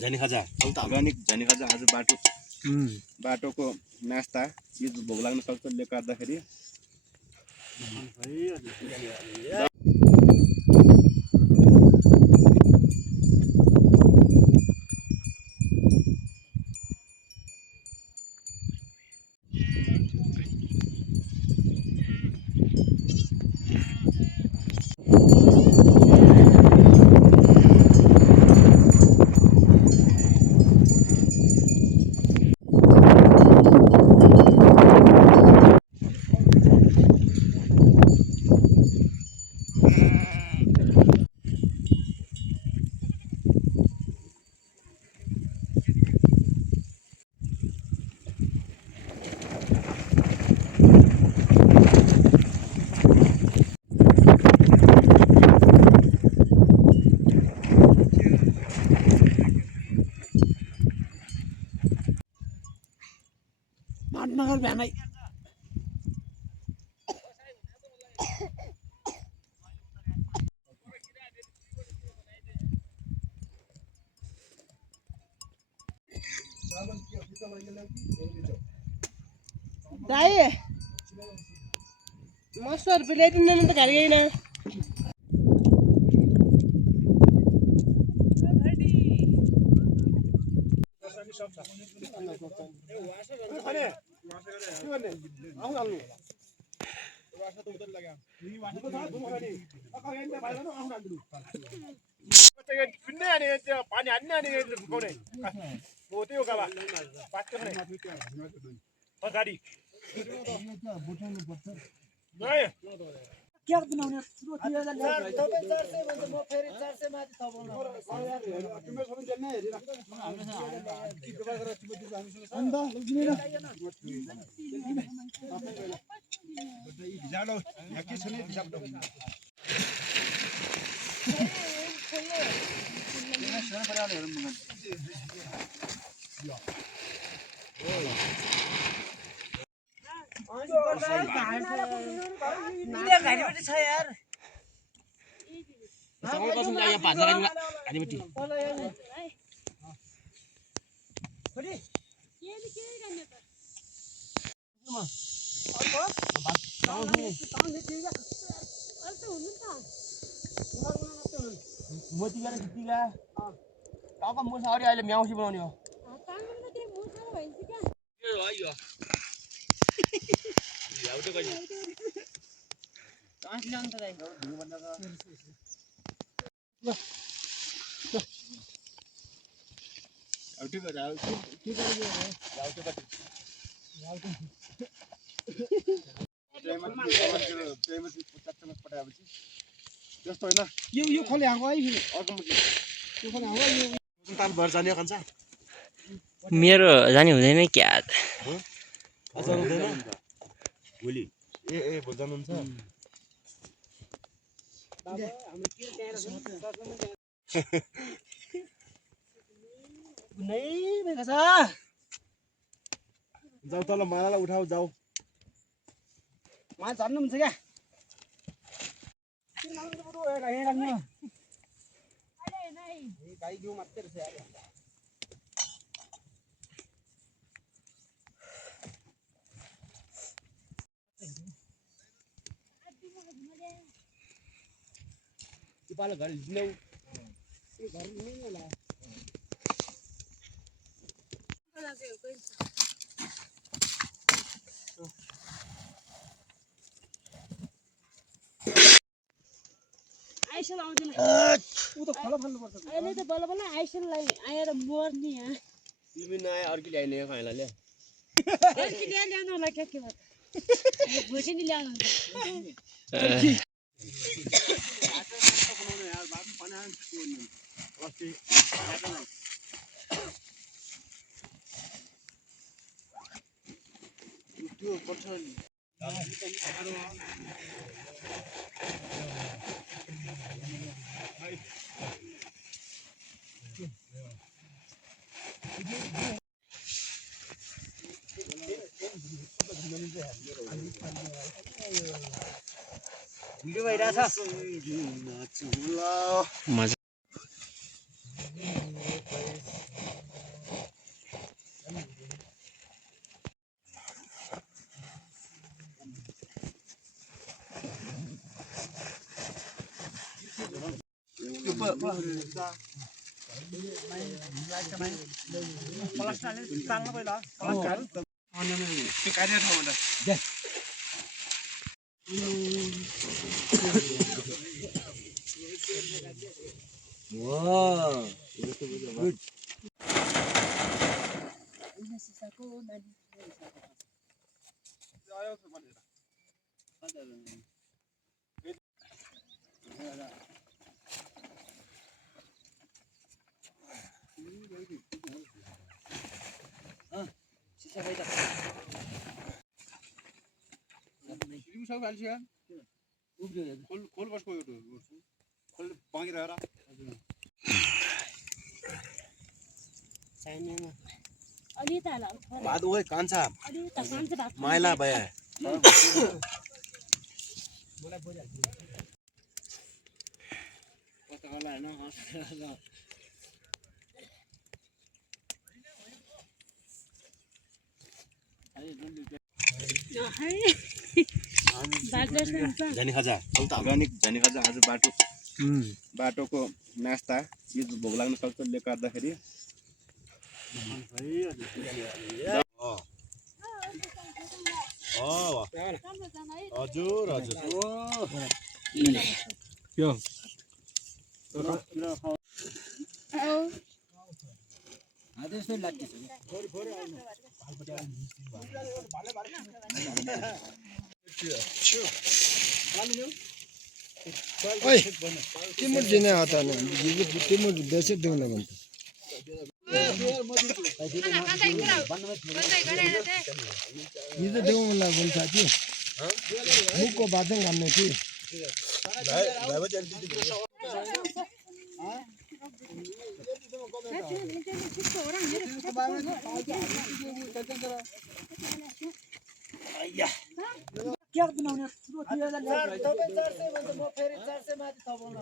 झनी खाजा अर्गानिक झनी खाजा आज बाटोको नास्ता यो भोग लाग्न सक्छ ले गर्दाखेरि नगर भ्यानै दाइ मसर बिलाइदिनु त घर गइन पानी हान्ने अनि फुकाउने हो त्यो गाबा पाक्यो भने अगाडि क्या बनाउने पुरो 3000 तपाईं 400 भन्छ म फेरि 400 माथि थपाउन तिम्रो सबै जन्नै हेरिरा के गरेर तिम्रो अन्त लिएर जाडो के छ नि हिसाब घारीपट्टि छ यार यहाँ भात लगाइदिउँला घारीपट्टि मोतीका र भित्तीका टाउको मुसा अरे अहिले म्याउसी बनाउने हो जस्तो हैन यो खोले हाको है अर्को यो खोले हाको यो ताल भर जाने खान्छ मेरो जाने हुँदैन क्या अझ हुँदैन भोलि ए भोलि जानुहुन्छ नै बेगा छ जाऊ तल मालालाई उठाऊ जाऊ मा झन्नु हुन्छ क्या गाई दिउ मात्रै रहेछ यार पालो घर लिऊ यो घर नै होला आइसल आउँदैन उ त खोला फाल्नु पर्छ अहिले त बल्ल बल्ल आइसललाई आएर मर्ने यहाँ तिमी नआए अर्की ल्याइने खाइला ल्या अर्की ल्याउनु होला के भयो भोटे नि ल्याउनु भिडियो भइरहेछ मजा चाल्नु पहिला त्यो कार्य ठाउँमा सब खाली खोल बसको खोल बाँगिरहेर अलि त होला भात ओए कान्छा अलि त कान्छ भात माइला भए झनी खाजा अर्ग्यानिक झनी खाजा आज बाटोको नास्ता चिज भोग लाग्न सक्छले गर्दाखेरि हजुर हजुर त्यस्तै लाग्छ ओए तिम्रो दिने हता न तिम्रो देश देउन भन्छ हिजो देऊ मलाई बोल साथी मुखको बाटो गर्ने कि क्या बनाउने तपाईँ 400 भन्छ म फेरि 400 माथि थपाउनु